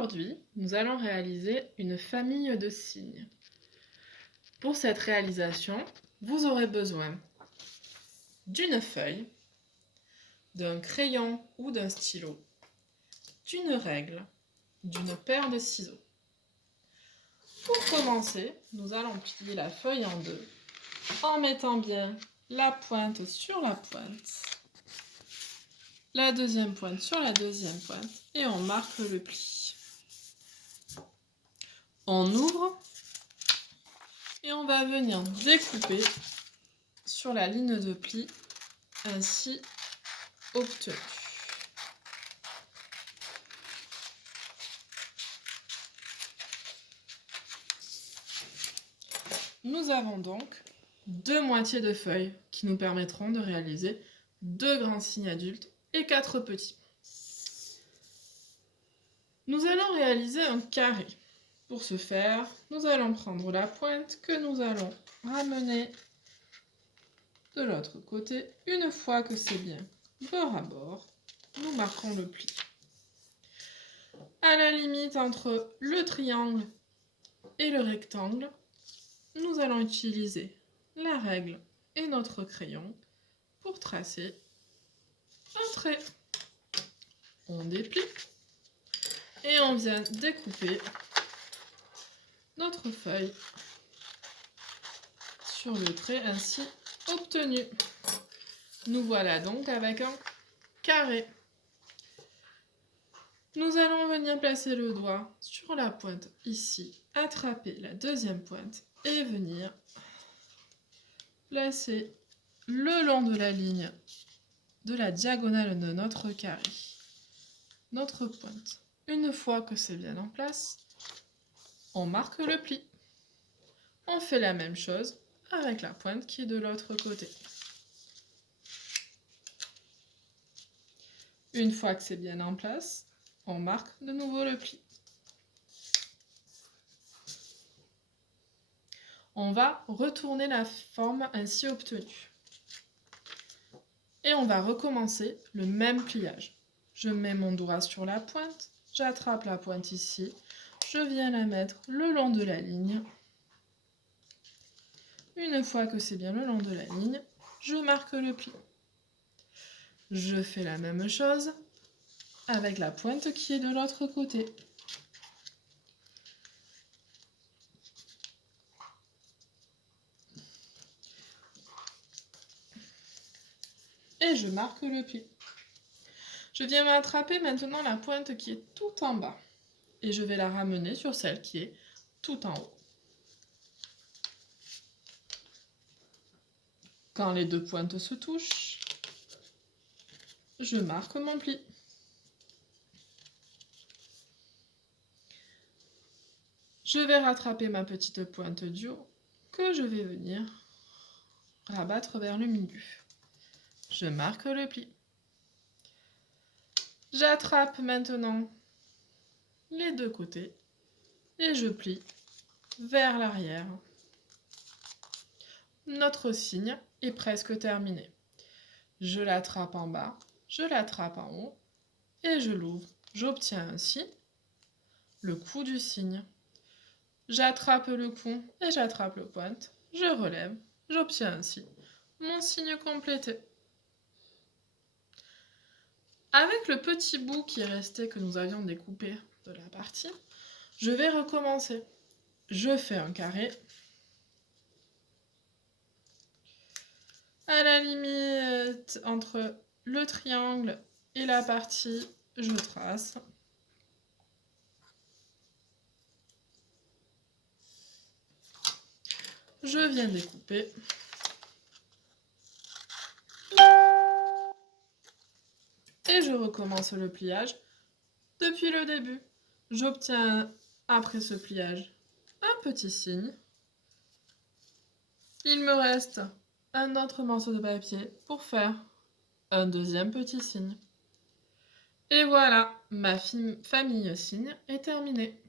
Aujourd'hui, nous allons réaliser une famille de signes. Pour cette réalisation, vous aurez besoin d'une feuille, d'un crayon ou d'un stylo, d'une règle, d'une paire de ciseaux. Pour commencer, nous allons plier la feuille en deux en mettant bien la pointe sur la pointe, la deuxième pointe sur la deuxième pointe et on marque le pli. On ouvre et on va venir découper sur la ligne de pli ainsi obtenue. Nous avons donc deux moitiés de feuilles qui nous permettront de réaliser deux grands signes adultes et quatre petits. Nous allons réaliser un carré. Pour ce faire, nous allons prendre la pointe que nous allons ramener de l'autre côté. Une fois que c'est bien bord à bord, nous marquons le pli. À la limite entre le triangle et le rectangle, nous allons utiliser la règle et notre crayon pour tracer un trait. On déplie et on vient découper notre feuille sur le trait ainsi obtenu. Nous voilà donc avec un carré. Nous allons venir placer le doigt sur la pointe ici, attraper la deuxième pointe et venir placer le long de la ligne de la diagonale de notre carré notre pointe. Une fois que c'est bien en place, on marque le pli. On fait la même chose avec la pointe qui est de l'autre côté. Une fois que c'est bien en place, on marque de nouveau le pli. On va retourner la forme ainsi obtenue. Et on va recommencer le même pliage. Je mets mon doigt sur la pointe, j'attrape la pointe ici, je viens la mettre le long de la ligne. Une fois que c'est bien le long de la ligne, je marque le pli. Je fais la même chose avec la pointe qui est de l'autre côté. Et je marque le pli. Je viens attraper maintenant la pointe qui est tout en bas. Et je vais la ramener sur celle qui est tout en haut. Quand les deux pointes se touchent, je marque mon pli. Je vais rattraper ma petite pointe du haut que je vais venir rabattre vers le milieu. Je marque le pli. J'attrape maintenant les deux côtés et je plie vers l'arrière. Notre signe est presque terminé. Je l'attrape en bas, je l'attrape en haut et je l'ouvre. J'obtiens ainsi le cou du signe. J'attrape le cou et j'attrape le pointe. Je relève. J'obtiens ainsi mon signe complété. Avec le petit bout qui est resté que nous avions découpé de la partie, je vais recommencer. Je fais un carré. À la limite entre le triangle et la partie, je trace. Je viens découper. Et je recommence le pliage depuis le début. J'obtiens après ce pliage un petit signe. Il me reste un autre morceau de papier pour faire un deuxième petit signe. Et voilà, ma famille signe est terminée.